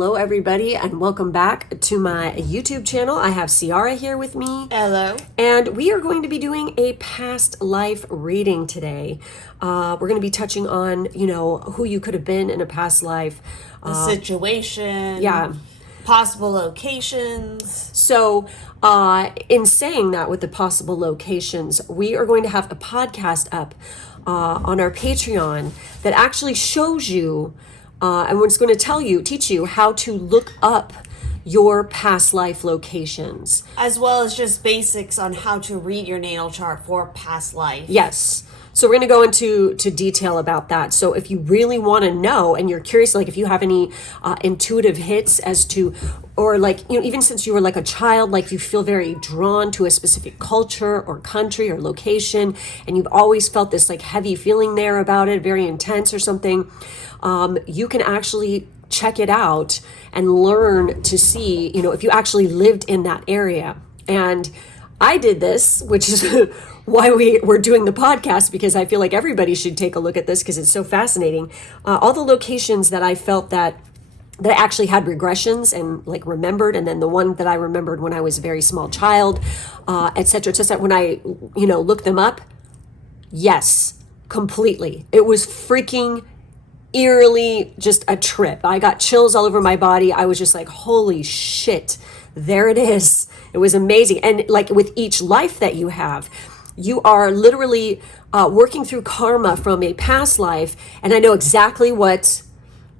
Hello everybody and welcome back to my YouTube channel. I have Ciara here with me. Hello. And we are going to be doing a past life reading today. We're going to be touching on, who you could have been in a past life. The situation. Yeah. Possible locations. So in saying that with the possible locations, we are going to have a podcast up on our Patreon that actually shows you and it's going to teach you how to look up your past life locations. As well as just basics on how to read your natal chart for past life. Yes. So we're going to go into detail about that. So if you really want to know and you're curious, like if you have any intuitive hits as to, or like, even since you were like a child, like you feel very drawn to a specific culture or country or location, and you've always felt this like heavy feeling there about it, very intense or something, you can actually check it out and learn to see, if you actually lived in that area. And I did this, which is why we're doing the podcast, because I feel like everybody should take a look at this because it's so fascinating. All the locations that I felt that I actually had regressions and like remembered, and then the one that I remembered when I was a very small child, et cetera, when I, looked them up, yes, completely. It was freaking eerily just a trip. I got chills all over my body. I was just like, holy shit, there it is. It was amazing. And like with each life that you have, you are literally working through karma from a past life. And I know exactly what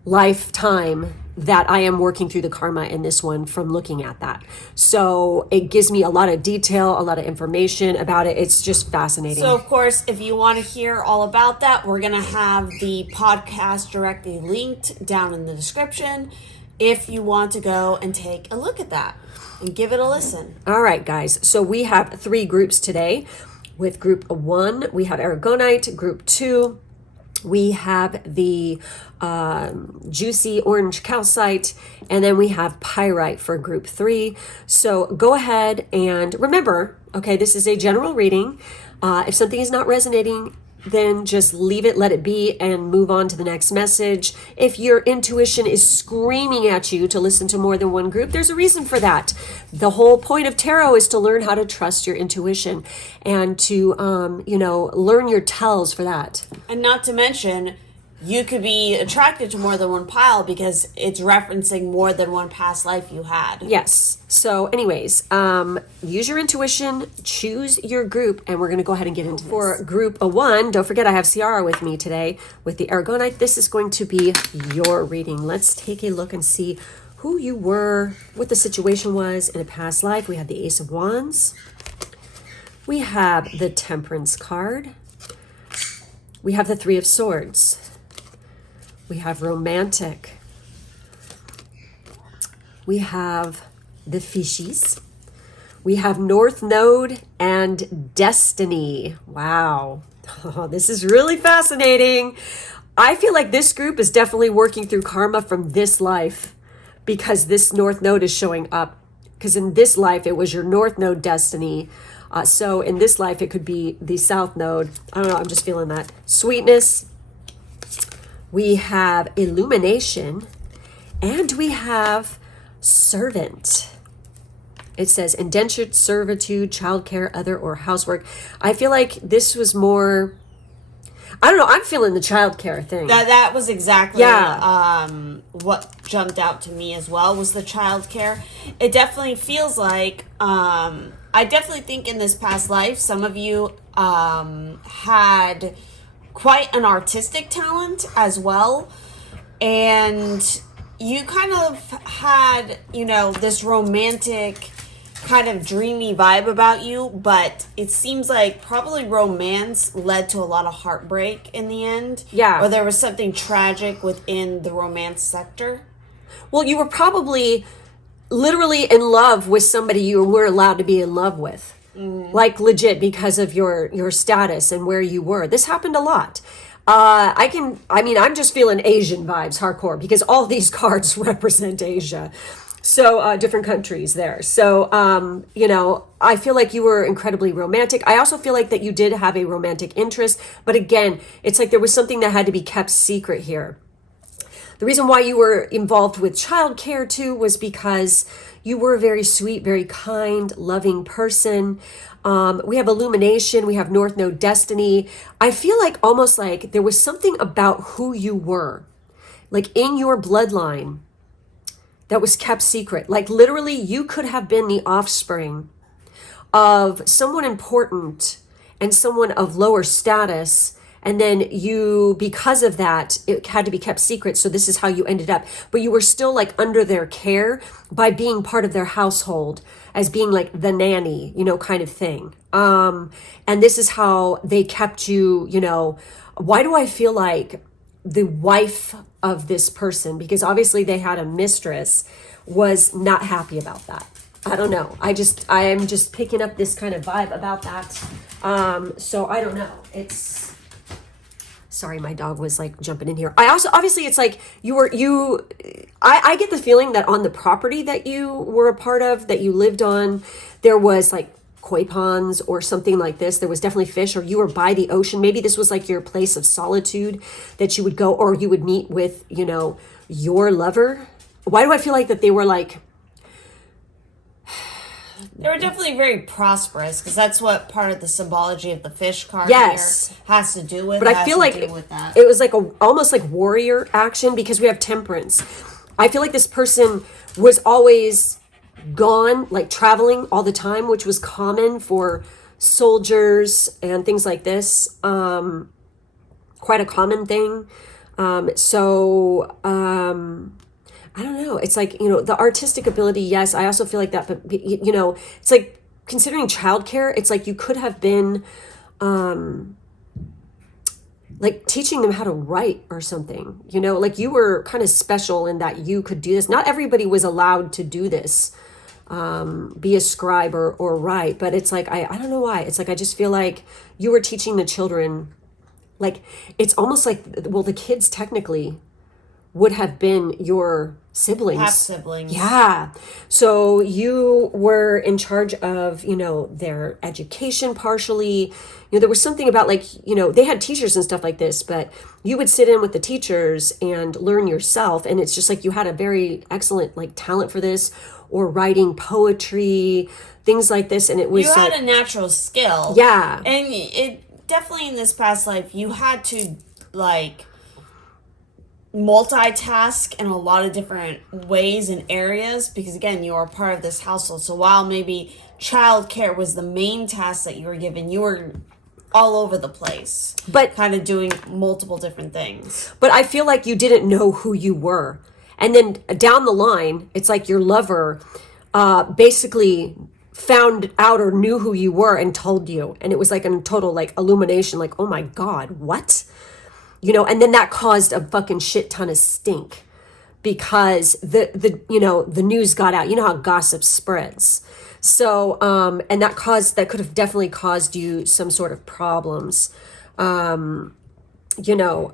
lifetime that I am working through the karma in this one from looking at that. So it gives me a lot of detail, a lot of information about it. It's just fascinating. So of course, if you want to hear all about that, we're going to have the podcast directly linked down in the description if you want to go and take a look at that and give it a listen. All right, guys. So we have 3 groups today. With group 1, we have Aragonite. Group 2, we have the juicy orange calcite, and then we have pyrite for group 3. So go ahead and remember, okay, this is a general reading. If something is not resonating, then just leave it, let it be, and move on to the next message. If your intuition is screaming at you to listen to more than one group, there's a reason for that. The whole point of tarot is to learn how to trust your intuition and to, learn your tells for that. And not to mention, you could be attracted to more than one pile because it's referencing more than one past life you had. Yes. So anyways, use your intuition, choose your group, and we're going to go ahead and get into this. For group 1, don't forget I have Ciara with me today with the Aragonite. This is going to be your reading. Let's take a look and see who you were, what the situation was in a past life. We have the Ace of Wands. We have the Temperance card. We have the 3 of Swords. We have romantic. We have the fishes. We have North Node and destiny. Wow. Oh, this is really fascinating. I feel like this group is definitely working through karma from this life because this North Node is showing up. Because in this life, it was your North Node destiny. So in this life, it could be the South Node. I don't know. I'm just feeling that. Sweetness. We have illumination, and we have servant. It says indentured servitude, childcare, other, or housework. I feel like this was more, I don't know, I'm feeling the childcare thing. That was exactly what jumped out to me as well, was the childcare. It definitely feels like, I definitely think in this past life, some of you had quite an artistic talent as well, and you kind of had this romantic kind of dreamy vibe about you, but it seems like probably romance led to a lot of heartbreak in the end, or there was something tragic within the romance sector. Well, you were probably literally in love with somebody you were allowed to be in love with. Like legit, because of your status and where you were. This happened a lot. I'm just feeling Asian vibes hardcore because all these cards represent Asia. So different countries there. So, I feel like you were incredibly romantic. I also feel like that you did have a romantic interest. But again, it's like there was something that had to be kept secret here. The reason why you were involved with childcare too was because you were a very sweet, very kind, loving person. We have illumination, we have North Node destiny. I feel like almost like there was something about who you were, like in your bloodline, that was kept secret. Like literally you could have been the offspring of someone important and someone of lower status, and then you, because of that, it had to be kept secret. So this is how you ended up. But you were still like under their care by being part of their household, as being like the nanny, you know, kind of thing. And this is how they kept you, you know. Why do I feel like the wife of this person, because obviously they had a mistress, was not happy about that? I don't know. I am just picking up this kind of vibe about that. So I don't know. Sorry, my dog was like jumping in here. I also, obviously it's like I get the feeling that on the property that you were a part of, that you lived on, there was like koi ponds or something like this. There was definitely fish, or you were by the ocean. Maybe this was like your place of solitude that you would go, or you would meet with, you know, your lover. Why do I feel like that they were like, they were definitely very prosperous, because that's what part of the symbology of the fish card yes, here has to do with. But I feel like it was like almost like warrior action, because we have temperance. I feel like this person was always gone, like traveling all the time, which was common for soldiers and things like this. Quite a common thing. I don't know. It's like, you know, the artistic ability, yes, I also feel like that, but you know, it's like considering childcare, it's like you could have been like teaching them how to write or something, you know, like you were kind of special in that you could do this. Not everybody was allowed to do this, be a scribe or write, but it's like, I don't know why. It's like, I just feel like you were teaching the children, like, it's almost like, well, the kids technically would have been your siblings. Half siblings. Yeah. So you were in charge of, you know, their education partially. You know, there was something about like, you know, they had teachers and stuff like this, but you would sit in with the teachers and learn yourself. And it's just like you had a very excellent like talent for this, or writing poetry, things like this. And it was, you had a natural skill. Yeah. And it definitely, in this past life, you had to like multitask in a lot of different ways and areas, because again, you are part of this household. So while maybe childcare was the main task that you were given, you were all over the place, but kind of doing multiple different things. But I feel like you didn't know who you were. And then down the line, it's like your lover basically found out or knew who you were and told you. And it was like a total like illumination, like, oh my God, what? You know, and then that caused a fucking shit ton of stink, because the you know, the news got out. You know how gossip spreads. So and that could have definitely caused you some sort of problems. You know,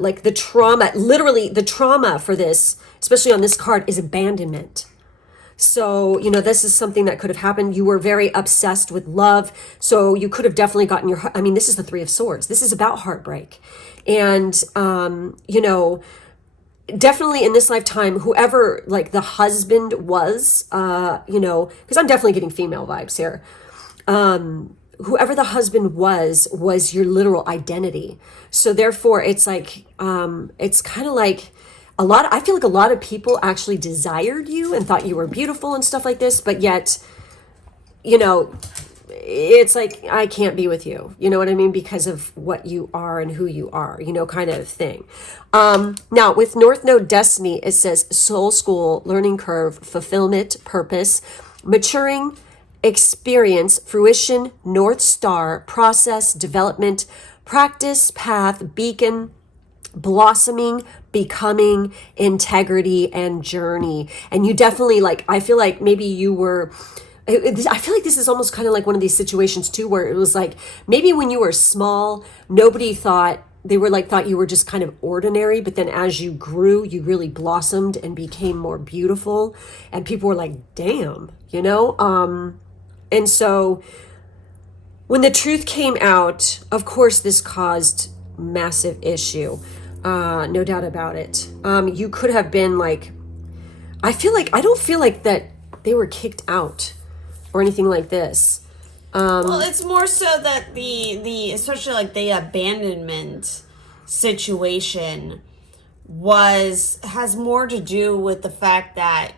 like the trauma, literally the trauma for this, especially on this card, is abandonment. So, you know, this is something that could have happened. You were very obsessed with love. So you could have definitely gotten your, I mean, this is the Three of Swords. This is about heartbreak. And, you know, definitely in this lifetime, whoever like the husband was, you know, because I'm definitely getting female vibes here. Whoever the husband was your literal identity. So therefore it's like, it's kind of like, I feel like a lot of people actually desired you and thought you were beautiful and stuff like this, but yet, you know, it's like, I can't be with you, you know what I mean? Because of what you are and who you are, you know, kind of thing. Now with North Node destiny, it says soul school, learning curve, fulfillment, purpose, maturing, experience, fruition, North Star, process, development, practice, path, beacon, blossoming, becoming, integrity, and journey. And you definitely like, I feel like maybe you were, I feel like this is almost kind of like one of these situations too, where it was like, maybe when you were small, nobody thought, they were like, thought you were just kind of ordinary, but then as you grew, you really blossomed and became more beautiful. And people were like, damn, you know? And so when the truth came out, of course, this caused massive issue. No doubt about it. You could have been like, I don't feel like that they were kicked out or anything like this. Well, it's more so that the especially like the abandonment situation has more to do with the fact that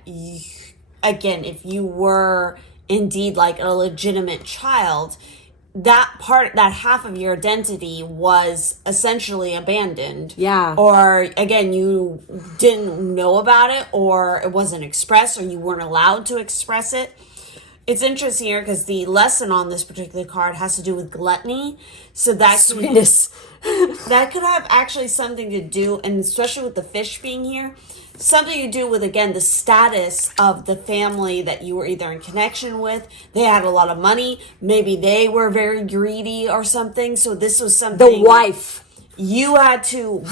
again, if you were indeed like a legitimate child, that half of your identity was essentially abandoned. Yeah. Or again, you didn't know about it, or it wasn't expressed, or you weren't allowed to express it. It's interesting here because the lesson on this particular card has to do with gluttony. So that Sweetness. that could have actually something to do, and especially with the fish being here, something to do with, again, the status of the family that you were either in connection with. They had a lot of money. Maybe they were very greedy or something. So this was something The wife. you had to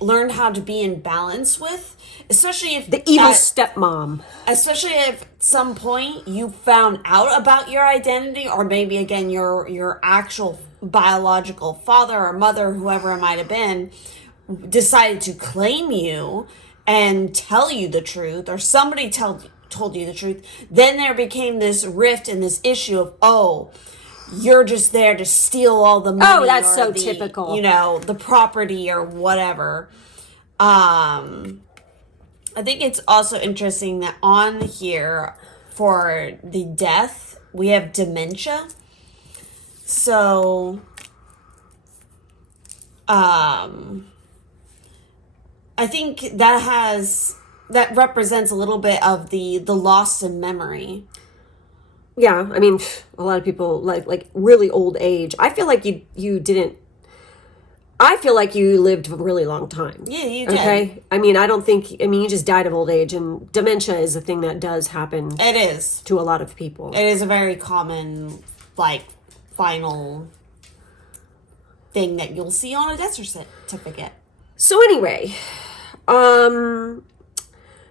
learn how to be in balance with. Especially if The evil stepmom. especially if at some point you found out about your identity, or maybe again your actual biological father or mother, whoever it might have been, decided to claim you and tell you the truth, or somebody told you the truth. Then there became this rift and this issue of, oh, you're just there to steal all the money. Oh, that's so the, typical. The property or whatever. I think it's also interesting that on here for the death, we have dementia. So, I think that represents a little bit of the loss in memory. Yeah, I mean, a lot of people like really old age. I feel like you didn't. I feel like you lived a really long time. Yeah, you did. Okay? I mean, you just died of old age, and dementia is a thing that does happen. It is. To a lot of people. It is a very common, final thing that you'll see on a death certificate. So anyway,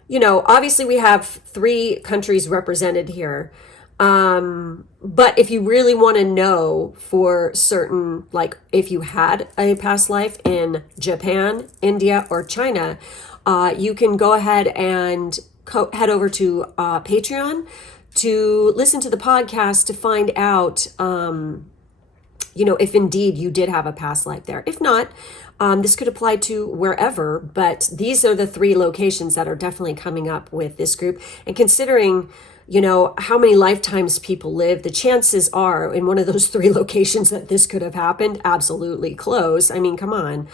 obviously we have 3 countries represented here. But if you really want to know for certain, like if you had a past life in Japan, India, or China, you can go ahead and head over to Patreon to listen to the podcast to find out, if indeed you did have a past life there. If not, this could apply to wherever, but these are the 3 locations that are definitely coming up with this group. And considering how many lifetimes people live, the chances are in one of those 3 locations that this could have happened, absolutely close. I mean, come on.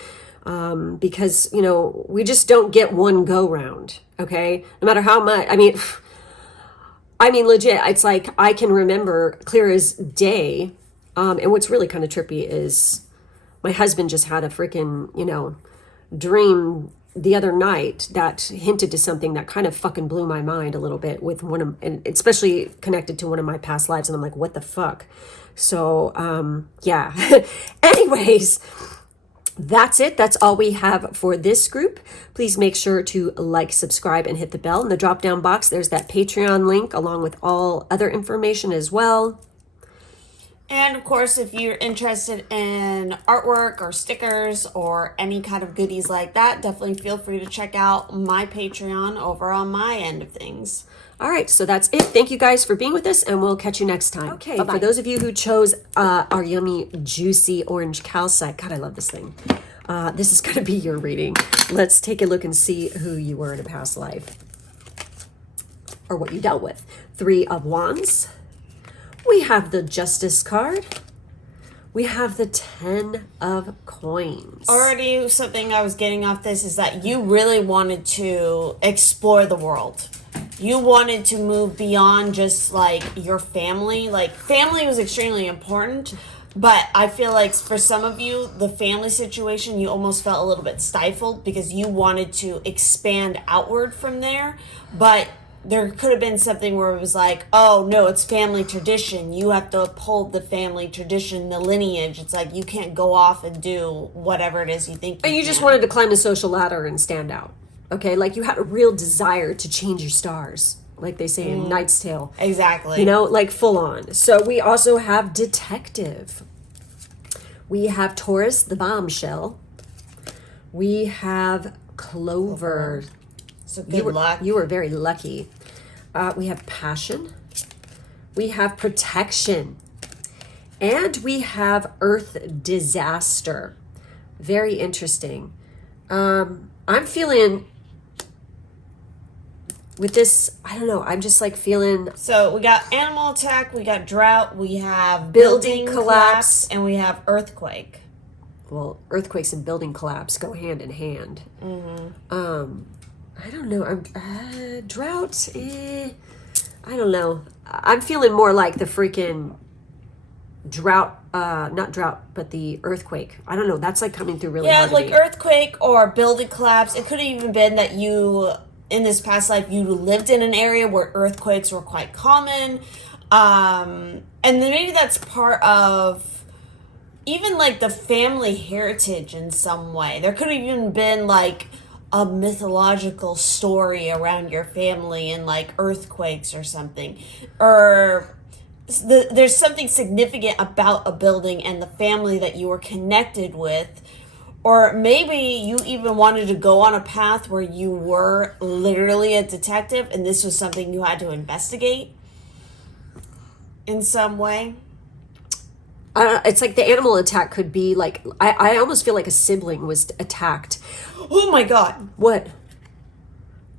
Because, we just don't get one go round. Okay. No matter how much, I mean, legit, it's like, I can remember clear as day. And what's really kind of trippy is my husband just had a freaking, dream the other night that hinted to something that kind of fucking blew my mind a little bit with and especially connected to one of my past lives. And I'm like, what the fuck? So, yeah. Anyways, that's it. That's all we have for this group. Please make sure to like, subscribe, and hit the bell in the drop down box. There's that Patreon link along with all other information as well. And of course, if you're interested in artwork or stickers or any kind of goodies like that, definitely feel free to check out my Patreon over on my end of things. All right, so that's it. Thank you guys for being with us, and we'll catch you next time. Okay, bye-bye. For those of you who chose our yummy, juicy orange calcite, God, I love this thing. This is going to be your reading. Let's take a look and see who you were in a past life or what you dealt with. 3 of Wands. We have the Justice card. We have the 10 of Coins. Already something I was getting off this is that you really wanted to explore the world. You wanted to move beyond just like your family. Like family was extremely important, but I feel like for some of you, the family situation, you almost felt a little bit stifled because you wanted to expand outward from there. But there could have been something where it was like, oh no, it's family tradition. You have to uphold the family tradition, the lineage. It's like you can't go off and do whatever it is you think. And you just wanted to climb the social ladder and stand out. Okay, like you had a real desire to change your stars, like they say in Knight's Tale. Exactly. Like full on. So we also have Detective. We have Taurus, the bombshell. We have Clover. So good luck. You were very lucky. We have Passion. We have Protection. And we have Earth Disaster. Very interesting. I'm feeling with this, I don't know, I'm just like feeling. So we got animal attack, we got drought, we have Building building collapse. and we have earthquake. Well, earthquakes and building collapse go hand in hand. I don't know. Drought. I don't know. I'm feeling more like the freaking drought. Not drought, but the earthquake. I don't know. That's like coming through really hard. Yeah, like to me. earthquake or building collapse. It could have even been that you, in this past life, you lived in an area where earthquakes were quite common. And then maybe that's part of even like the family heritage in some way. There could have even been like a mythological story around your family and like earthquakes or something. Or there's something significant about a building and the family that you were connected with. Or maybe you even wanted to go on a path where you were literally a detective and this was something you had to investigate in some way. It's like the animal attack could be like, I almost feel like a sibling was attacked. Oh my God. What?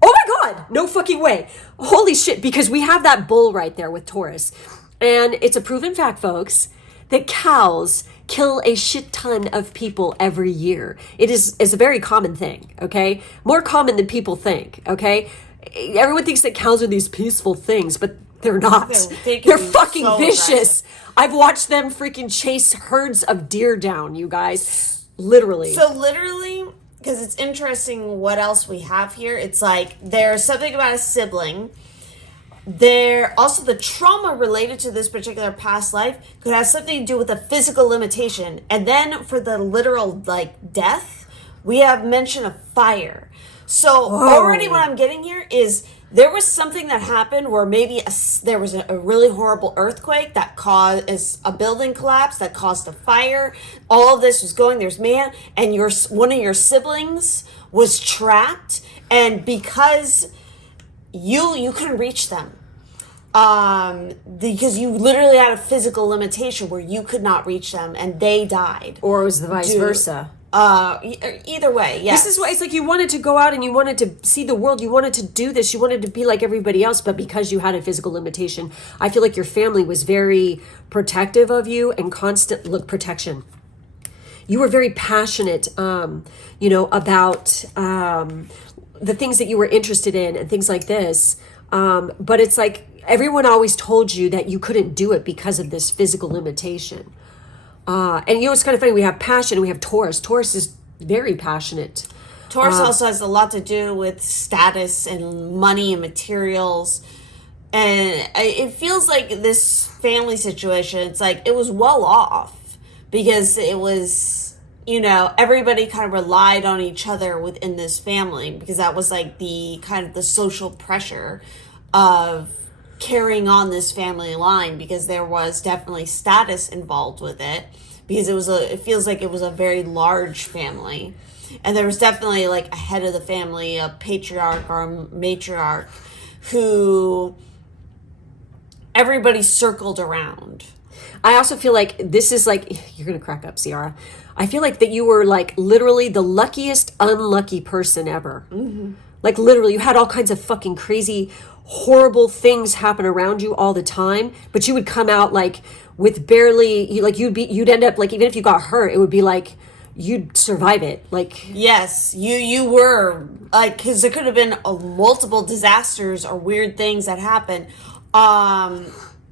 Oh my God! No fucking way. Holy shit, because we have that bull right there with Taurus. And it's a proven fact, folks, that cows kill a shit ton of people every year. It's a very common thing, okay? More common than people think, okay? Everyone thinks that cows are these peaceful things, but they're not. They're fucking so vicious. aggressive. I've watched them freaking chase herds of deer down, you guys. Literally. So literally, because it's interesting what else we have here. It's like there's something about a sibling. There also the trauma related to this particular past life could have something to do with a physical limitation. And then for the literal like death, we have mention of fire. So already what I'm getting here is there was something that happened where maybe there was a really horrible earthquake that caused a building collapse that caused a fire. All of this was going, there's man, and one of your siblings was trapped, and because you couldn't reach them, because you literally had a physical limitation where you could not reach them, and they died. Or it was the vice versa. Either way, yes. This is why it's like you wanted to go out and you wanted to see the world. You wanted to do this. You wanted to be like everybody else. But because you had a physical limitation, I feel like your family was very protective of you and constant protection. You were very passionate, about the things that you were interested in and things like this. But it's like everyone always told you that you couldn't do it because of this physical limitation. And it's kind of funny. We have passion and we have Taurus. Taurus is very passionate. Taurus also has a lot to do with status and money and materials. And it feels like this family situation, it's like it was well off because it was, everybody kind of relied on each other within this family because that was like the kind of the social pressure of carrying on this family line because there was definitely status involved with it because it feels like it was a very large family, and there was definitely like a head of the family, a patriarch or a matriarch who everybody circled around. I also feel like this is like, you're going to crack up, Ciara. I feel like that you were like literally the luckiest unlucky person ever. Mm-hmm. Like literally you had all kinds of fucking crazy horrible things happen around you all the time, but you would come out like with barely you'd end up like, even if you got hurt, it would be like you'd survive it. Like, yes, you were like, because there could have been multiple disasters or weird things that happened.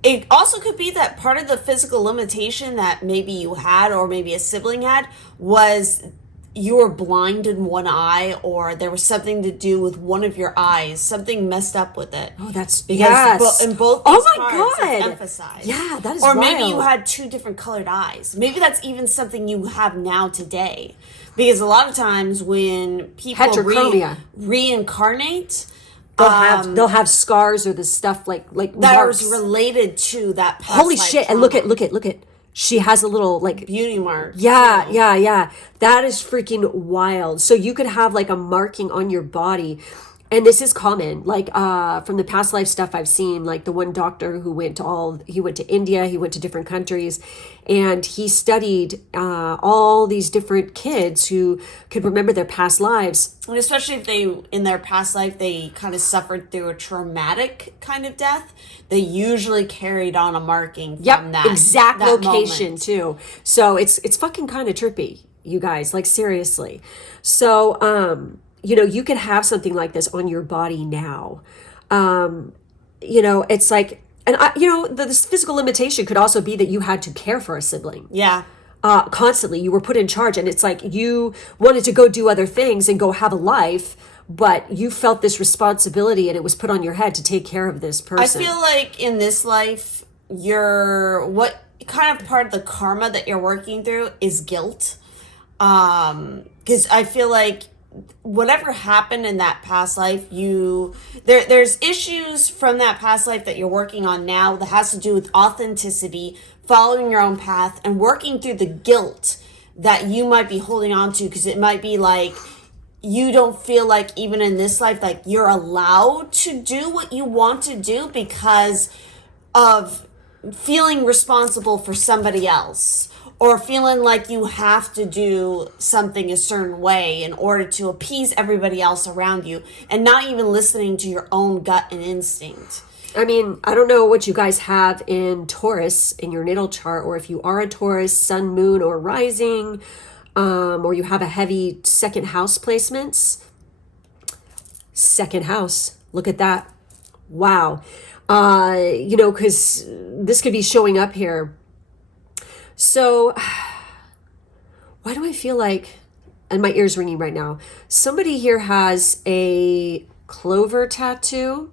It also could be that part of the physical limitation that maybe you had or maybe a sibling had was you were blind in one eye, or there was something to do with one of your eyes, something messed up with it. Oh, that's because yes. In both these cards, God, it's emphasized. Yeah, that is. Or wild. maybe you had two different colored eyes. Maybe that's even something you have now today, because a lot of times when people reincarnate, they'll have scars or the stuff like that marks is related to that past holy life shit. trauma. And look at she has a little like beauty mark. yeah, yeah. That is freaking wild. So you could have like a marking on your body. And this is common, like from the past life stuff I've seen, like the one doctor who he went to India, he went to different countries, and he studied all these different kids who could remember their past lives. And especially if they, in their past life, they kind of suffered through a traumatic kind of death, they usually carried on a marking from that exact that location moment. too. So it's fucking kind of trippy, you guys, like seriously. So, you know, you can have something like this on your body now. You know, it's like, and you know, this physical limitation could also be that you had to care for a sibling. Yeah. Constantly, you were put in charge, and it's like you wanted to go do other things and go have a life, but you felt this responsibility, and it was put on your head to take care of this person. I feel like in this life, what kind of part of the karma that you're working through is guilt. Because I feel like whatever happened in that past life, there's issues from that past life that you're working on now that has to do with authenticity, following your own path, and working through the guilt that you might be holding on to, because it might be like you don't feel like even in this life like you're allowed to do what you want to do because of feeling responsible for somebody else, or feeling like you have to do something a certain way in order to appease everybody else around you, and not even listening to your own gut and instinct. I mean, I don't know what you guys have in Taurus in your natal chart, or if you are a Taurus, sun, moon, or rising, or you have a heavy second house placements. Second house, look at that. Wow. You know, because this could be showing up here. So, why do I feel like, and my ear's ringing right now, somebody here has a clover tattoo,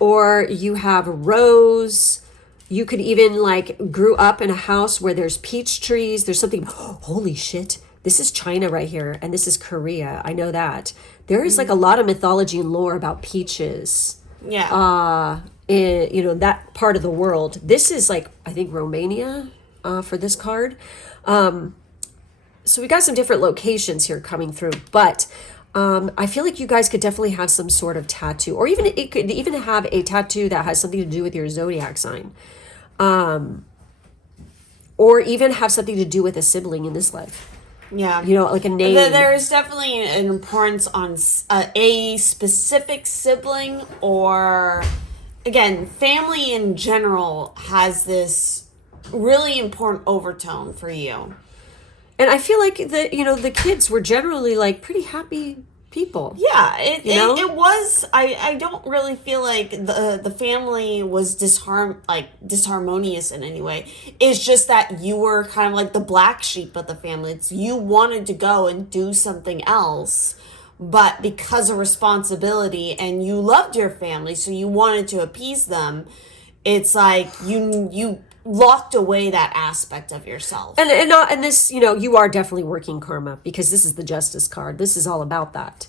or you have a rose. You could even like grew up in a house where there's peach trees. There's something, holy shit. This is China right here, and this is Korea. I know that. There is like a lot of mythology and lore about peaches. Yeah. In, you know, that part of the world. This is like, I think Romania. For this card. So we got some different locations here coming through, but I feel like you guys could definitely have some sort of tattoo, or even it could even have a tattoo that has something to do with your zodiac sign, or even have something to do with a sibling in this life. Yeah. You know, like a name. There's definitely an importance on a specific sibling, or again, family in general has this really important overtone for you. And I feel like the kids were generally like pretty happy people. Yeah, it was. I don't really feel like the family was disharmonious in any way. It's just that you were kind of like the black sheep of the family. It's you wanted to go and do something else, but because of responsibility, and you loved your family, so you wanted to appease them. It's like you locked away that aspect of yourself. And this, you are definitely working karma, because this is the Justice card. This is all about that.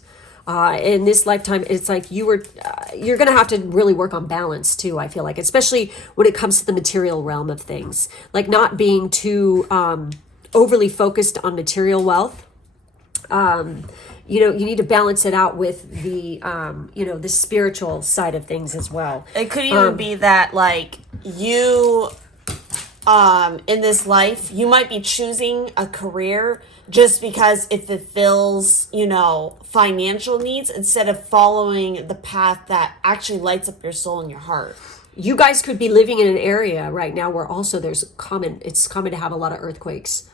In this lifetime, it's like you're going to have to really work on balance too, I feel like, especially when it comes to the material realm of things, like not being too overly focused on material wealth. You need to balance it out with the, the spiritual side of things as well. It could even be that, like, you, in this life, you might be choosing a career just because it fulfills, financial needs, instead of following the path that actually lights up your soul and your heart. You guys could be living in an area right now where also it's common to have a lot of earthquakes.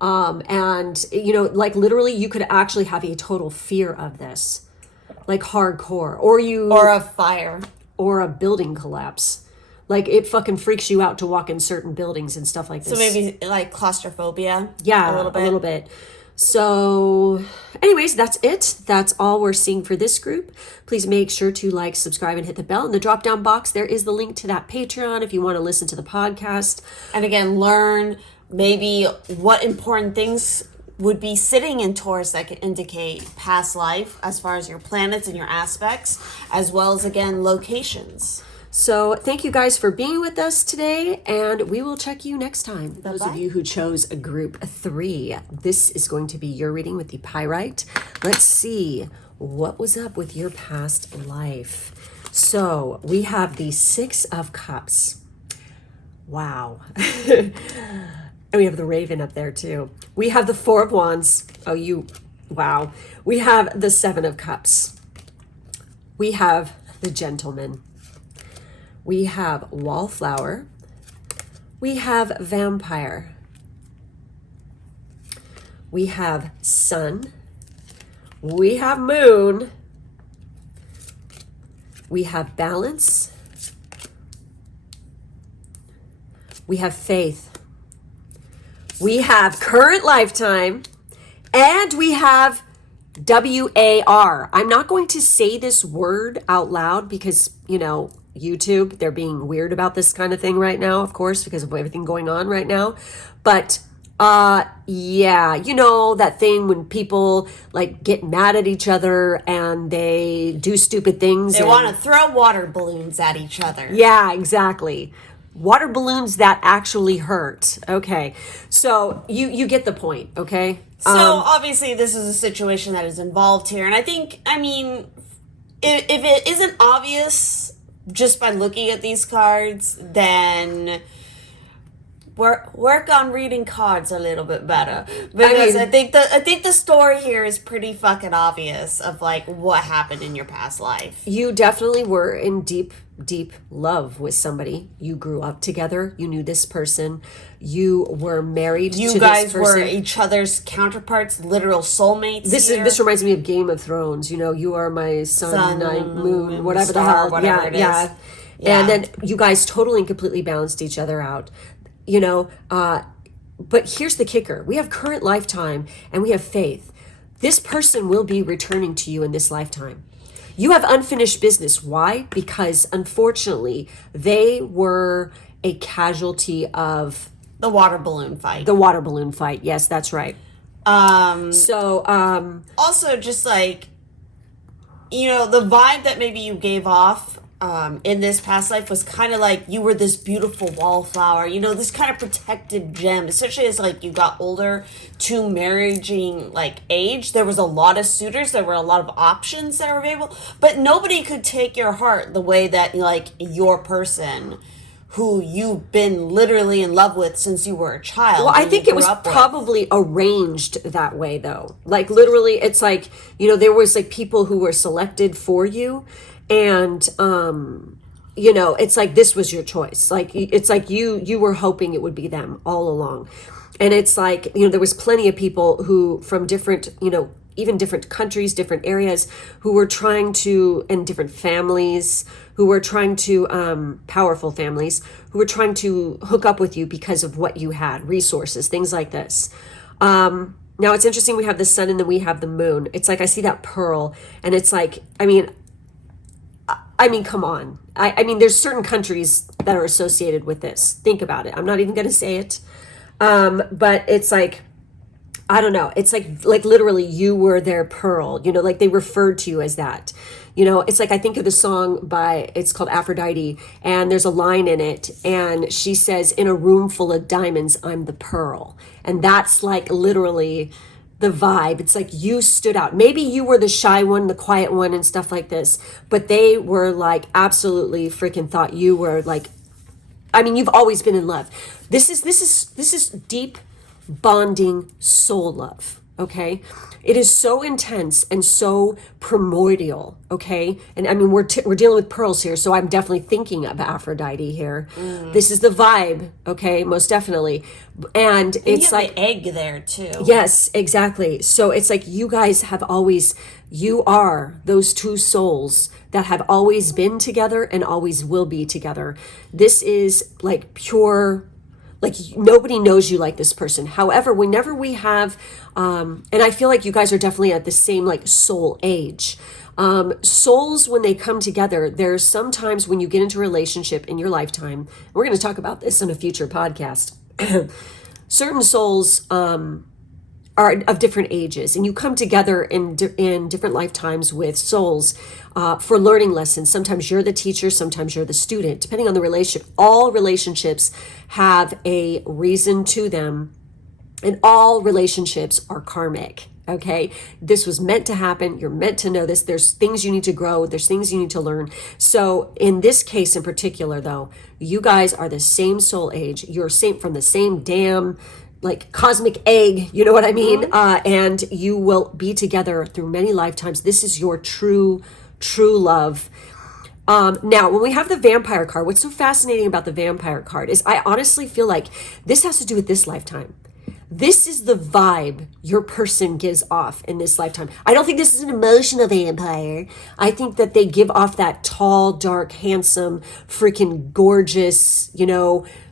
And like literally you could actually have a total fear of this, like hardcore, or a fire, or a building collapse. Like it fucking freaks you out to walk in certain buildings and stuff like this. So maybe like claustrophobia. Yeah, a little bit. So anyways, that's it. That's all we're seeing for this group. Please make sure to like, subscribe, and hit the bell. In the drop down box, there is the link to that Patreon if you want to listen to the podcast. And again, learn maybe what important things would be sitting in Taurus that could indicate past life, as far as your planets and your aspects, as well as, again, locations. So thank you guys for being with us today, and we will check you next time. Those of you who chose a group 3, this is going to be your reading with the Pyrite. Let's see what was up with your past life. So we have the 6 of Cups. Wow. And we have the Raven up there too. We have the 4 of Wands. Wow. We have the 7 of Cups. We have the Gentleman. We have Wallflower. We have Vampire. We have Sun. We have Moon. We have Balance. We have Faith. We have Current Lifetime. And we have WAR. I'm not going to say this word out loud because, YouTube, they're being weird about this kind of thing right now, of course, because of everything going on right now. But yeah, that thing when people like get mad at each other and they do stupid things. They want to throw water balloons at each other. Yeah, exactly. Water balloons that actually hurt. Okay. So you get the point, okay? So obviously this is a situation that is involved here. And if it isn't obvious just by looking at these cards, then work on reading cards a little bit better, because I think the story here is pretty fucking obvious of like what happened in your past life. You definitely were in deep love with somebody. You grew up together. You knew this person. You were married to this person. You guys were each other's counterparts, literal soulmates. This reminds me of Game of Thrones. You are my sun, night, moon, whatever the hell. Whatever it is. Yeah. And then you guys totally and completely balanced each other out. But here's the kicker. We have Current Lifetime and we have Faith. This person will be returning to you in this lifetime. You have unfinished business. Why? Because unfortunately, they were a casualty of the water balloon fight. Yes, that's right. Also just like, the vibe that maybe you gave off in this past life was kind of like you were this beautiful wallflower, this kind of protected gem, especially as like you got older to marrying like age. There was a lot of suitors, there were a lot of options that were available, but nobody could take your heart the way that like your person who you've been literally in love with since you were a child. Well, I think it was probably arranged that way though. Like literally it's like, there was like people who were selected for you. And, it's like, this was your choice. Like, it's like you were hoping it would be them all along. And it's like, there was plenty of people who from different, even different countries, different areas who were trying to, and different families who were trying to, powerful families who were trying to hook up with you because of what you had, resources, things like this. Now it's interesting. We have the sun and then we have the moon. It's like, I see that pearl and it's like, come on. There's certain countries that are associated with this. Think about it. I'm not even going to say it. But it's like, I don't know. It's like literally you were their pearl, like they referred to you as that. It's like, I think of the song it's called Aphrodite, and there's a line in it and she says, in a room full of diamonds, I'm the pearl. And that's like literally the vibe. It's like you stood out. Maybe you were the shy one, the quiet one and stuff like this, but they were like absolutely freaking thought you were like, you've always been in love. This is deep bonding soul love. Okay. It is so intense and so primordial. Okay. And we're dealing with pearls here. So I'm definitely thinking of Aphrodite here. This is the vibe. Okay. Most definitely. And it's like the egg there too. Yes, exactly. So it's like you guys you are those two souls that have always been together and always will be together. This is like pure, like nobody knows you like this person. However, whenever we have, and I feel like you guys are definitely at the same like soul age. Souls, when they come together, there's sometimes when you get into a relationship in your lifetime, we're going to talk about this in a future podcast. Certain souls, are of different ages, and you come together in different lifetimes with souls for learning lessons. Sometimes you're the teacher, sometimes you're the student, depending on the relationship. All relationships have a reason to them, and all relationships are karmic. Okay, this was meant to happen. You're meant to know this. There's things you need to grow. There's things you need to learn. So in this case in particular, though, you guys are the same soul age. You're from the same damn like cosmic egg. You know what I mean? And you will be together through many lifetimes. This is your true love. Now, when we have the vampire card, what's so fascinating about the vampire card is I honestly feel like this has to do with this lifetime. This is the vibe your person gives off in this lifetime. I don't think this is an emotional vampire. I think that they give off that tall, dark, handsome, freaking gorgeous,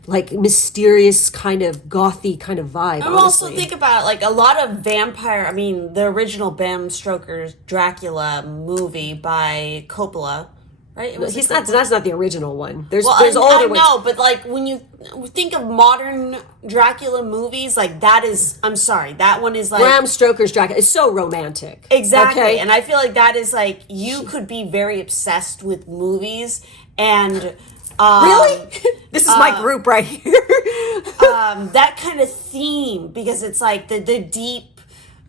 like mysterious kind of gothy kind of vibe. I'm also think about it, like a lot of vampire. The original Bram Stoker's Dracula movie by Coppola. Right? That's not the original one. There's older ones. I know, but like when you think of modern Dracula movies, like that is, I'm sorry, that one is like Bram Stoker's Dracula. It's so romantic. Exactly. Okay? And I feel like that is like, you could be very obsessed with movies and really? This is my group right here. that kind of theme, because it's like the deep,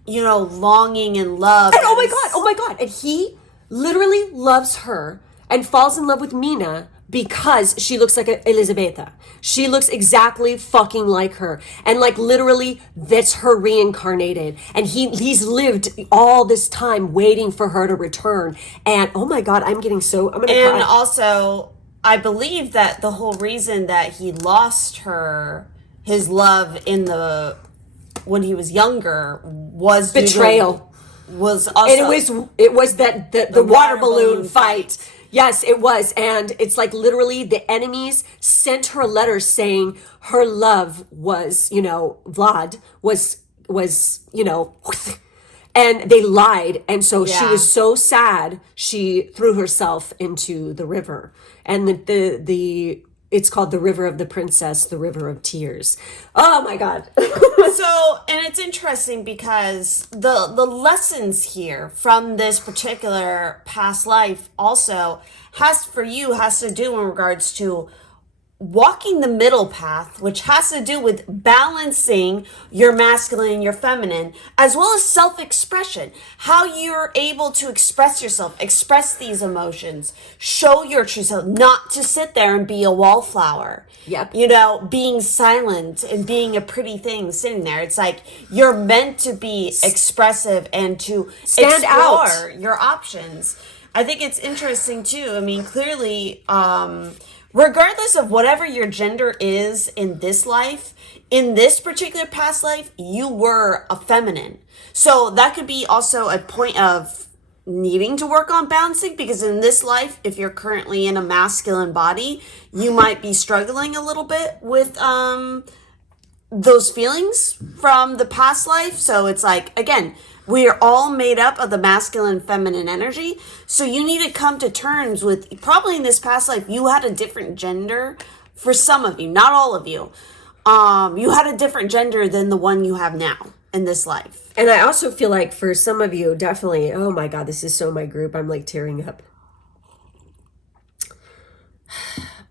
longing and love. And oh my God. And he literally loves her and falls in love with Mina because she looks like Elisabetta. She looks exactly fucking like her. And like literally that's her reincarnated. And he's lived all this time waiting for her to return. And oh my God, I'm gonna cry. And also, I believe that the whole reason that he lost his love when he was younger was betrayal. Was also, and it was that the water balloon fight. Yes, it was. And it's like literally the enemies sent her a letter saying her love was, Vlad was, and they lied. And so she was so sad, she threw herself into the river. And it's called the River of the Princess, the River of Tears. Oh my God. And it's interesting because the lessons here from this particular past life also has to do in regards to walking the middle path, which has to do with balancing your masculine and your feminine, as well as self-expression. How you're able to express yourself, express these emotions, show your true self, not to sit there and be a wallflower. Yep. Being silent and being a pretty thing sitting there. It's like you're meant to be expressive and to stand explore out your options. I think it's interesting too. Clearly, regardless of whatever your gender is in this life, in this particular past life, you were a feminine. So that could be also a point of needing to work on balancing, because in this life, if you're currently in a masculine body, you might be struggling a little bit with those feelings from the past life. So it's like, again, we are all made up of the masculine and feminine energy. So you need to come to terms with, probably in this past life, you had a different gender. For some of you, not all of you. You had a different gender than the one you have now in this life. And I also feel like for some of you, definitely, oh my God, this is so my group. I'm like tearing up.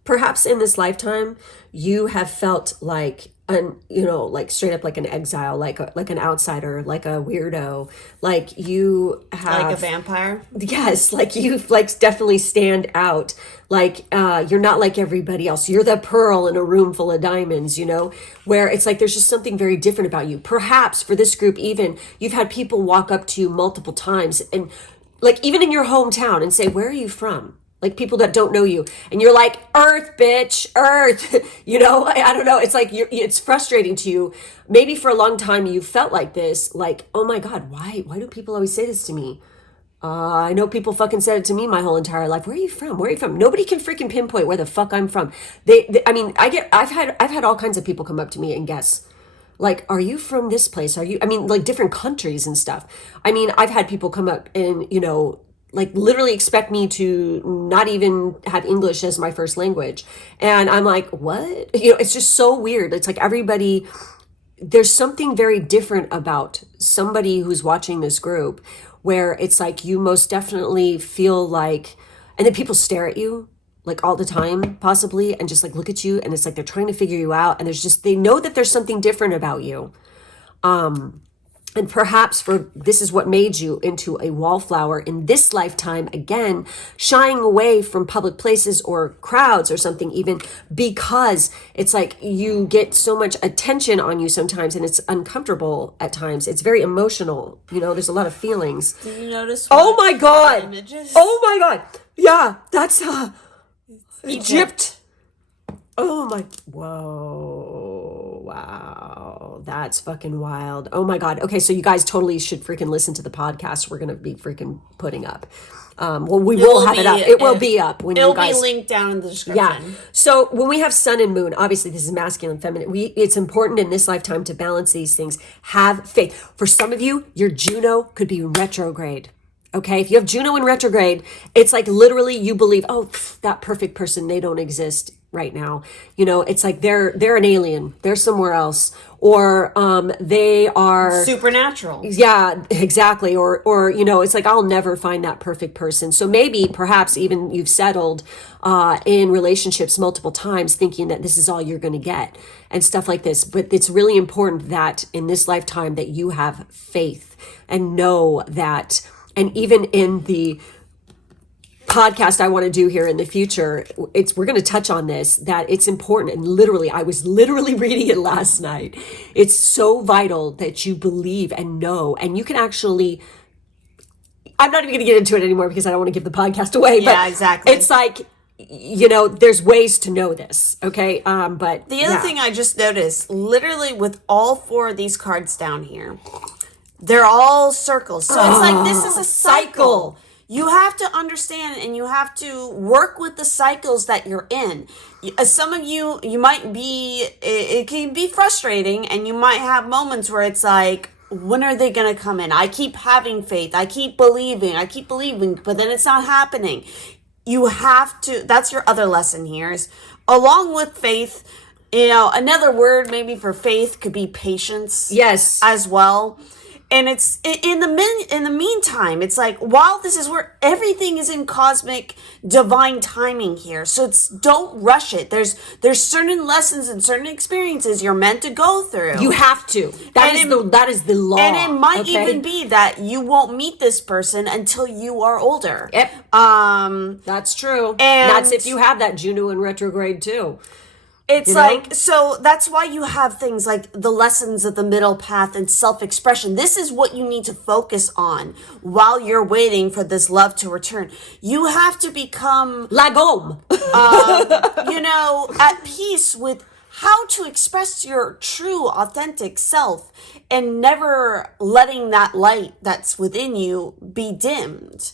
Perhaps in this lifetime, you have felt like like straight up like an exile, like an outsider, like a weirdo, like you have like a vampire. Yes, like you like definitely stand out. Like you're not like everybody else. You're the pearl in a room full of diamonds. Where it's like there's just something very different about you. Perhaps for this group, even you've had people walk up to you multiple times, and like even in your hometown, and say, "Where are you from?" Like people that don't know you, and you're like, Earth, bitch, Earth. I don't know. It's like it's frustrating to you. Maybe for a long time you felt like this, like, oh my God, why do people always say this to me? I know people fucking said it to me my whole entire life. Where are you from? Where are you from? Nobody can freaking pinpoint where the fuck I'm from. I've had all kinds of people come up to me and guess, like, are you from this place? Like different countries and stuff. I've had people come up and, like literally expect me to not even have English as my first language. And I'm like, what? It's just so weird. It's like everybody there's something very different about somebody who's watching this group where it's like you most definitely feel like, and then people stare at you like all the time possibly and just like look at you, and it's like they're trying to figure you out, and there's just, they know that there's something different about you. And perhaps this is what made you into a wallflower in this lifetime, again, shying away from public places or crowds or something, even because it's like you get so much attention on you sometimes, and it's uncomfortable at times. It's very emotional. There's a lot of feelings. Did you notice? Oh my God. Images? Oh my God. Yeah, that's Egypt. Oh my, whoa, wow, that's fucking wild. Oh my God. Okay, so you guys totally should freaking listen to the podcast we're going to be freaking putting up. We will have it up. It will be up when you guys... It'll be linked down in the description. Yeah. So when we have sun and moon, obviously this is masculine, feminine. It's important in this lifetime to balance these things. Have faith. For some of you, your Juno could be retrograde. Okay, if you have Juno in retrograde, it's like literally you believe, oh, that perfect person, they don't exist right now. It's like they're an alien. They're somewhere else, or they are supernatural. Yeah, exactly. Or it's like I'll never find that perfect person. So maybe, perhaps even you've settled in relationships multiple times, thinking that this is all you're going to get and stuff like this. But it's really important that in this lifetime that you have faith and know that. And even in the podcast I want to do here in the future, we're going to touch on this, that it's important. And literally, I was literally reading it last night. It's so vital that you believe and know, and you can actually, I'm not even going to get into it anymore because I don't want to give the podcast away. Yeah, but exactly. It's like, there's ways to know this. Okay. But the other thing I just noticed, literally with all 4 of these cards down here, they're all circles. So it's like, this is a cycle. You have to understand, and you have to work with the cycles that you're in. Some of you might be, it can be frustrating, and you might have moments where it's like, when are they going to come in? I keep having faith. I keep believing, but then it's not happening. You have to, that's your other lesson here, is along with faith, another word maybe for faith could be patience. Yes. As well. And it's in the meantime, it's like, while this is where everything is in cosmic divine timing here. So don't rush it. There's certain lessons and certain experiences you're meant to go through. You have to. That is the law. And it might even be that you won't meet this person until you are older. Yep. That's true. And that's if you have that Juno in retrograde too. It's like, so that's why you have things like the lessons of the middle path and self-expression. This is what you need to focus on while you're waiting for this love to return. You have to become lagom, at peace with how to express your true, authentic self, and never letting that light that's within you be dimmed.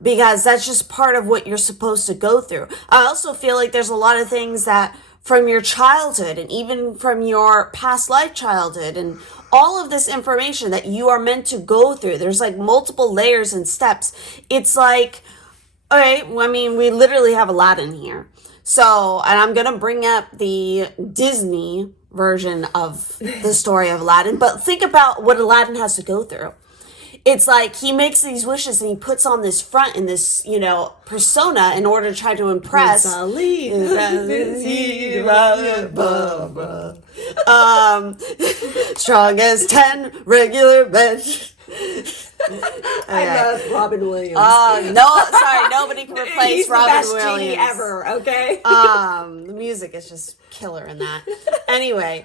Because that's just part of what you're supposed to go through. I also feel like there's a lot of things that from your childhood and even from your past life childhood and all of this information that you are meant to go through. There's like multiple layers and steps. It's like, all right, we literally have Aladdin here. So, and I'm going to bring up the Disney version of the story of Aladdin, but think about what Aladdin has to go through. It's like he makes these wishes and he puts on this front and this, persona in order to try to impress. Strong as 10 regular men. I love Robin Williams. Nobody can replace He's Robin the best Williams. genie ever. Okay. The music is just killer in that. Anyway,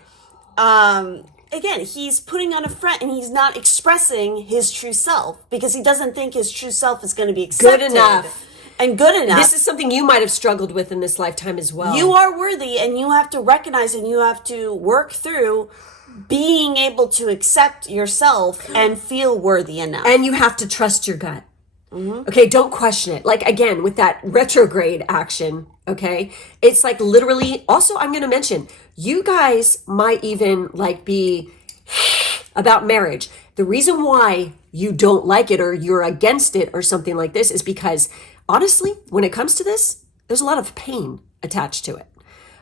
again, he's putting on a front and he's not expressing his true self because he doesn't think his true self is going to be accepted. Good enough. And good enough. This is something you might have struggled with in this lifetime as well. You are worthy, and you have to recognize and you have to work through being able to accept yourself and feel worthy enough. And you have to trust your gut. Mm-hmm. Okay, don't question it. Like, again, with that retrograde action, okay, it's like literally, also I'm going to mention, you guys might even like be about marriage. The reason why you don't like it or you're against it or something like this is because, honestly, when it comes to this, there's a lot of pain attached to it.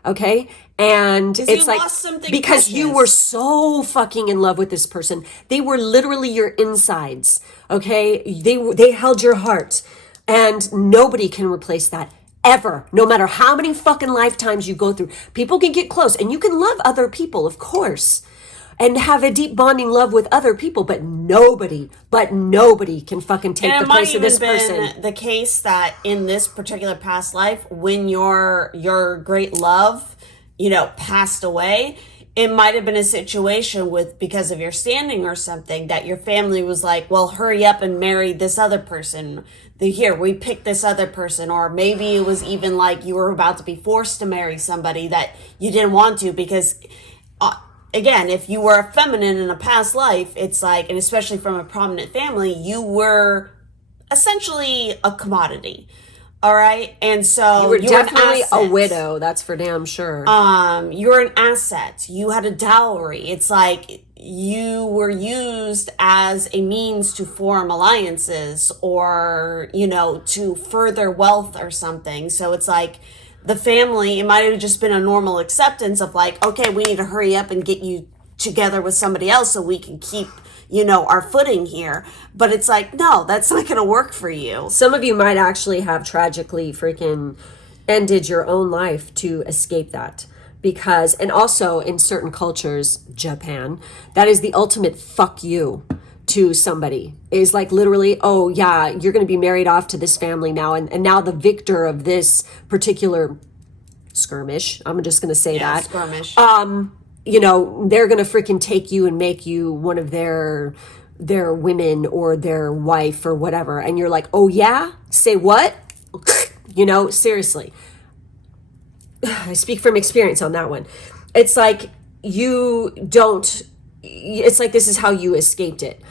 Okay. And it's you like, lost something because you precious. were so fucking in love with this person. They were literally your insides. Okay. They held your heart, and nobody can replace that ever. No matter how many fucking lifetimes you go through, people can get close, and you can love other people, of course, and have a deep bonding love with other people, but nobody can fucking take the place of this person. It might even been the case that in this particular past life, when your great love, passed away, it might have been a situation because of your standing or something, that your family was like, well, hurry up and marry this other person. Here, we picked this other person. Or maybe it was even like you were about to be forced to marry somebody that you didn't want to, because again, if you were a feminine in a past life, it's like, and especially from a prominent family, you were essentially a commodity. All right. And so You were you're definitely an asset. a widow, that's for damn sure. You're an asset. You had a dowry. It's like you were used as a means to form alliances or, to further wealth or something. So it's like the family, it might have just been a normal acceptance of like, okay, we need to hurry up and get you together with somebody else so we can keep our footing here. But it's like, no, that's not going to work for you. Some of you might actually have tragically freaking ended your own life to escape that. Because, and also in certain cultures, Japan, that is the ultimate fuck you to somebody. Is like literally, oh yeah, you're going to be married off to this family now. And now the victor of this particular skirmish, I'm just going to say that. Skirmish. They're going to freaking take you and make you one of their women or their wife or whatever. And you're like, oh yeah? Say what? Seriously. I speak from experience on that one. It's like it's like this is how you escaped it.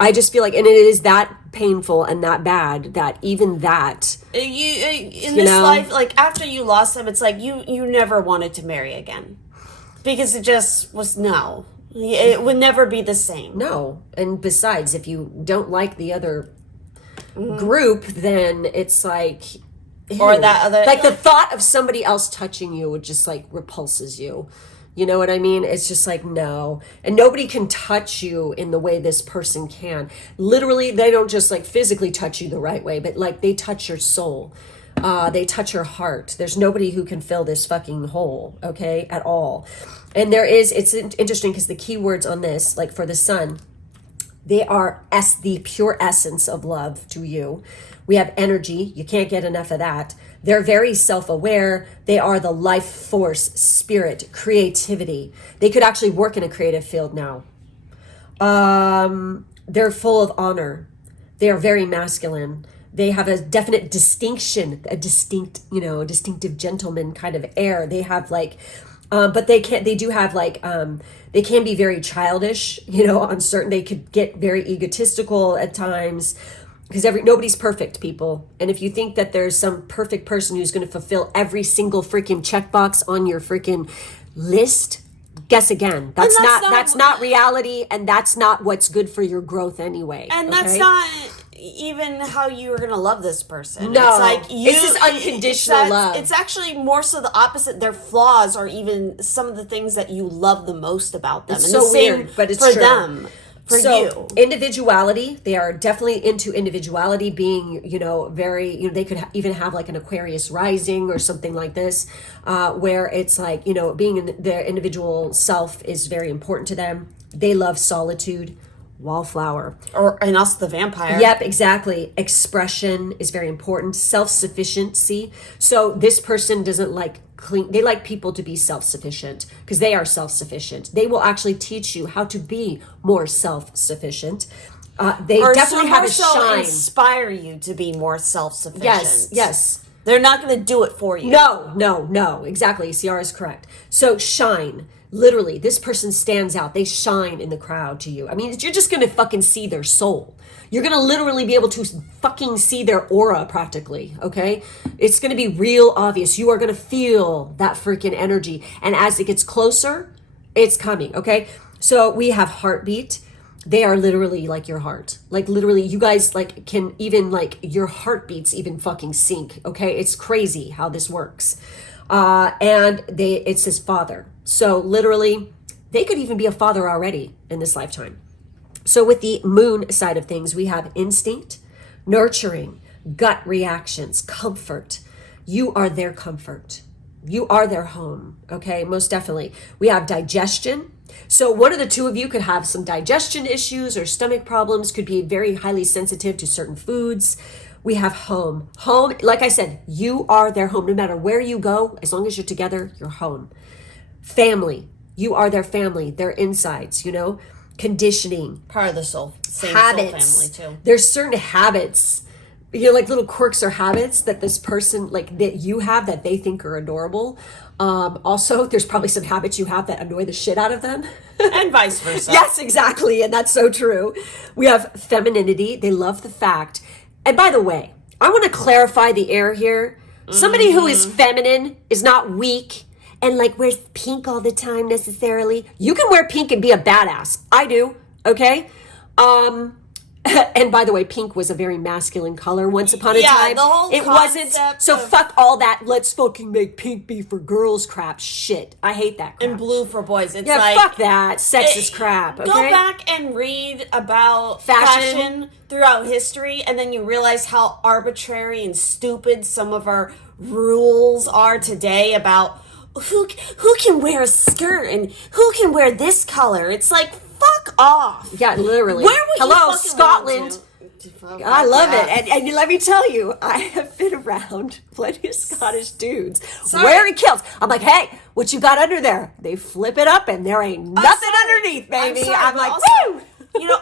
I just feel like, and it is that painful and that bad that even that in this life, like after you lost them, it's like you never wanted to marry again. Because it just was no. It would never be the same. No. And besides, if you don't like the other group, then it's like... Or that other... Like the thought of somebody else touching you would just like repulses you. You know what I mean? It's just like, no. And nobody can touch you in the way this person can. Literally, they don't just like physically touch you the right way, but like they touch your soul. They touch your heart. There's nobody who can fill this fucking hole, okay, at all. And it's interesting because the keywords on this, like for the sun, they are the pure essence of love to you. We have energy. You can't get enough of that. They're very self-aware. They are the life force, spirit, creativity. They could actually work in a creative field now. They're full of honor. They are very masculine. They have a definite distinction, a distinctive gentleman kind of air. They have like, but they can be very childish, on certain, they could get very egotistical at times because nobody's perfect, people. And if you think that there's some perfect person who's going to fulfill every single freaking checkbox on your freaking list, guess again. That's not reality, and that's not what's good for your growth anyway. And that's not even how you are going to love this person. No, it's like this is unconditional love. It's actually more so the opposite. Their flaws are even some of the things that you love the most about them. It's and so the same weird, but it's for true. them. For you. Individuality, they are definitely into individuality, being, very, they could even have like an Aquarius rising or something like this, where it's like, being in their individual self is very important to them. They love solitude. Wallflower. And also the vampire. Yep, exactly. Expression is very important. Self-sufficiency. So this person doesn't like clean. They like people to be self-sufficient because they are self-sufficient. They will actually teach you how to be more self-sufficient. They definitely have a shine. Inspire you to be more self-sufficient. Yes. They're not going to do it for you. No. Exactly. Ciara is correct. So shine. Literally, this person stands out. They shine in the crowd to you. I mean, you're just going to fucking see their soul. You're going to literally be able to fucking see their aura practically, okay? It's going to be real obvious. You are going to feel that freaking energy. And as it gets closer, it's coming, okay? So we have heartbeat. They are literally like your heart. Like literally, you guys like can even like your heartbeats even fucking sync, okay? It's crazy how this works. And it's his father. So literally, they could even be a father already in this lifetime. So with the moon side of things, we have instinct, nurturing, gut reactions, comfort. You are their comfort. You are their home, okay? Most definitely. We have digestion. So one of the two of you could have some digestion issues or stomach problems, could be very highly sensitive to certain foods. We have home. Home, like I said, you are their home. No matter where you go, as long as you're together, you're home. Family. You are their family, their insides, you know? Conditioning. Part of the soul. Same Habits. soul family, too. There's certain habits, you know, like little quirks or habits that this person, like that you have that they think are adorable. Also, there's probably some habits you have that annoy the shit out of them. And vice versa. Yes, exactly. And that's so true. We have femininity. They love the fact. And by the way, I want to clarify the air here. Somebody who is feminine is not weak and like wears pink all the time necessarily. You can wear pink and be a badass. I do. Okay. And by the way, pink was a very masculine color once upon a time. The whole it wasn't. So of, fuck all that. Let's fucking make pink be for girls crap. Shit. I hate that crap. And blue for boys. It's yeah, like, fuck that. Sexist crap. Okay? Go back and read about Fashion. fashion throughout history, and then you realize how arbitrary and stupid some of our rules are today about who can wear a skirt and who can wear this color. It's like, fuck off. Yeah, literally. Where would you Hello, fucking Scotland. want to? I love it. And let me tell you, I have been around plenty of Scottish dudes wearing kilts. I'm like, hey, what you got under there? They flip it up and there ain't nothing underneath, baby. I'm like, woo! You know,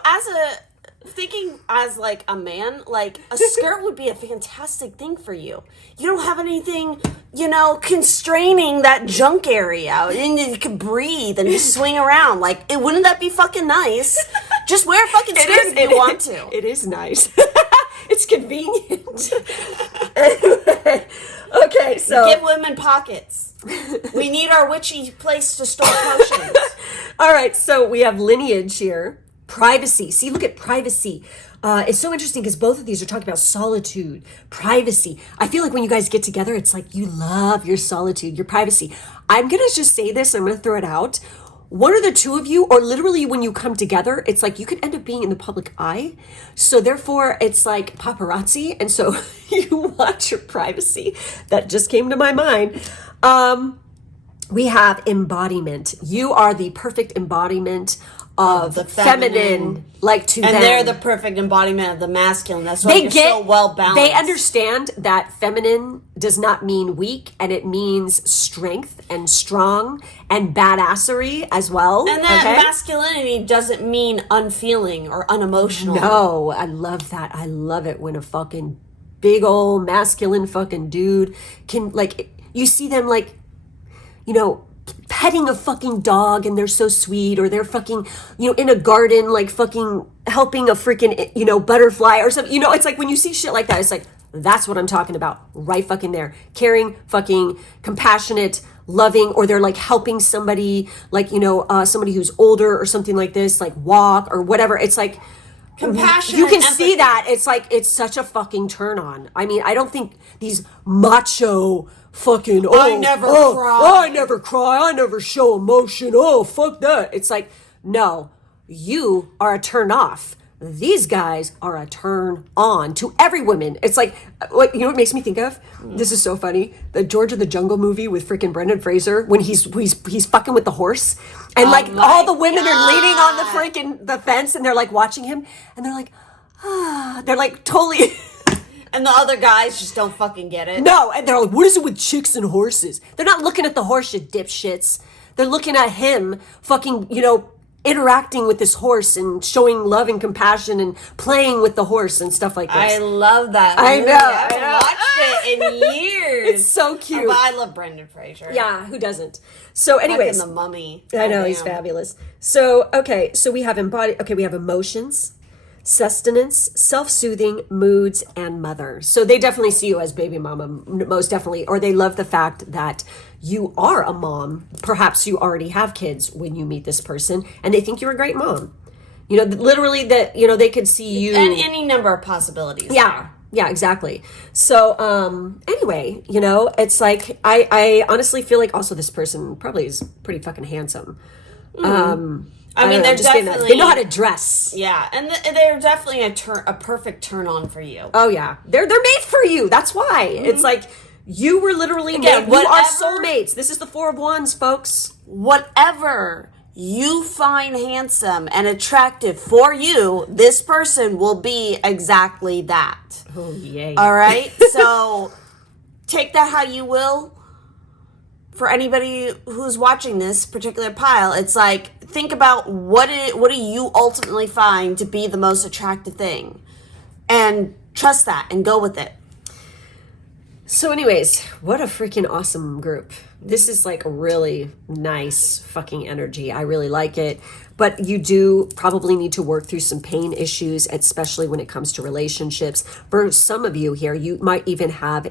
thinking as like a man, like a skirt would be a fantastic thing for you. You don't have anything, you know, constraining that junk area, and you can breathe and just swing around. Like, wouldn't that be fucking nice? Just wear a fucking skirt if you want to. It is nice. It's convenient. Anyway, okay, so give women pockets. We need our witchy place to store potions. All right, so we have lineage here. Privacy. See, look at privacy. It's so interesting because both of these are talking about solitude, privacy. I feel like when you guys get together, it's like you love your solitude, your privacy. I'm going to just say this. I'm going to throw it out. One or the two of you, or literally when you come together, it's like you could end up being in the public eye. So therefore, it's like paparazzi. And so you want your privacy. That just came to my mind. We have embodiment. You are the perfect embodiment of the feminine, like to them. And they're the perfect embodiment of the masculine. That's why you're so well balanced. They understand that feminine does not mean weak, and it means strength and strong and badassery as well. And that masculinity doesn't mean unfeeling or unemotional. No, I love that. I love it when a fucking big old masculine fucking dude can, like, you see them like, you know, petting a fucking dog and they're so sweet, or they're fucking, you know, in a garden, like fucking helping a freaking, you know, butterfly or something. You know, it's like when you see shit like that, it's like, that's what I'm talking about right fucking there. Caring, fucking compassionate, loving, or they're like helping somebody, like, you know, somebody who's older or something like this, like walk or whatever. It's like, compassion. You can see that. It's like, it's such a fucking turn on. I mean, I don't think these macho fucking, I never cry. I never cry. I never show emotion. Oh, fuck that. It's like, no, you are a turn off. These guys are a turn on to every woman. It's like, what, you know what it makes me think of? This is so funny. The George of the Jungle movie with freaking Brendan Fraser, when he's fucking with the horse, and like all the women are leaning on the freaking the fence, and they're like watching him, and they're like, they're like totally. And the other guys just don't fucking get it. No, and they're like, what is it with chicks and horses? They're not looking at the horse, you dipshits. They're looking at him fucking, you know, interacting with this horse and showing love and compassion and playing with the horse and stuff like this. I love that movie. I know. I haven't watched it in years. It's so cute. But I love Brendan Fraser. Yeah, who doesn't? So anyways. Fucking The Mummy. I know, he's fabulous. So, okay, so we have we have emotions, sustenance, self-soothing, moods, and mother. So they definitely see you as baby mama, most definitely, or they love the fact that you are a mom. Perhaps you already have kids when you meet this person, and they think you're a great mom. You know, literally that, you know, they could see you. And any number of possibilities. Yeah. Yeah, exactly. So, anyway, you know, it's like, I honestly feel like also this person probably is pretty fucking handsome. I mean, don't know, they're just saying that. definitely They know how to dress. Yeah, and they're definitely a perfect turn on for you. Oh yeah, they're made for you. That's why. It's like you were literally Again, made. You are whatever- soulmates. This is the Four of Wands, folks. Whatever you find handsome and attractive for you, this person will be exactly that. Oh yay! All right, so take that how you will. For anybody who's watching this particular pile, it's like, think about what do you ultimately find to be the most attractive thing, and trust that and go with it. So, anyways, what a freaking awesome group. This is like a really nice fucking energy. I really like it. But you do probably need to work through some pain issues, especially when it comes to relationships. For some of you here, you might even have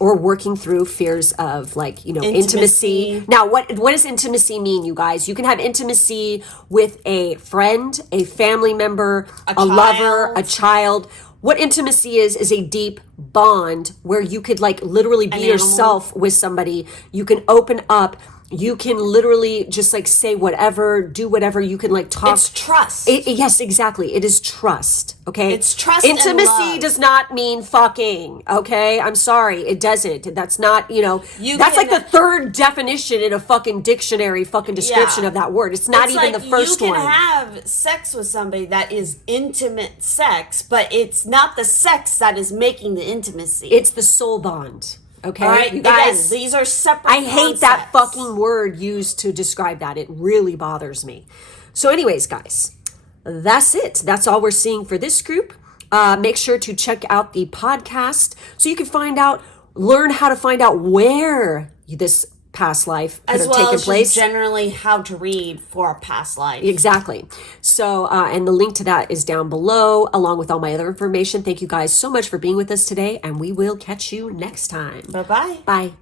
or working through fears of, like, you know, intimacy. Now, what does intimacy mean, you guys? You can have intimacy with a friend, a family member, a lover, a child. What intimacy is a deep bond where you could, like, literally be yourself with somebody. You can open up. You can literally just, like, say whatever, do whatever. You can, like, talk. It's trust. Yes, exactly. It is trust. Okay. It's trust. Intimacy and love. does not mean fucking. Okay. I'm sorry. It doesn't. That's not, you know, that's like the third definition in a fucking dictionary, fucking description of that word. It's not even the first one. You can have sex with somebody that is intimate sex, but it's not the sex that is making the intimacy. It's the soul bond. Okay, all right, you guys. Again, these are separate. I hate that fucking word used to describe that. It really bothers me. So, anyways, guys, that's it. That's all we're seeing for this group. Make sure to check out the podcast so you can learn how to find out where this past life could have taken place. Generally how to read for a past life. Exactly. So, and the link to that is down below, along with all my other information. Thank you guys so much for being with us today, and we will catch you next time. Bye-bye. Bye.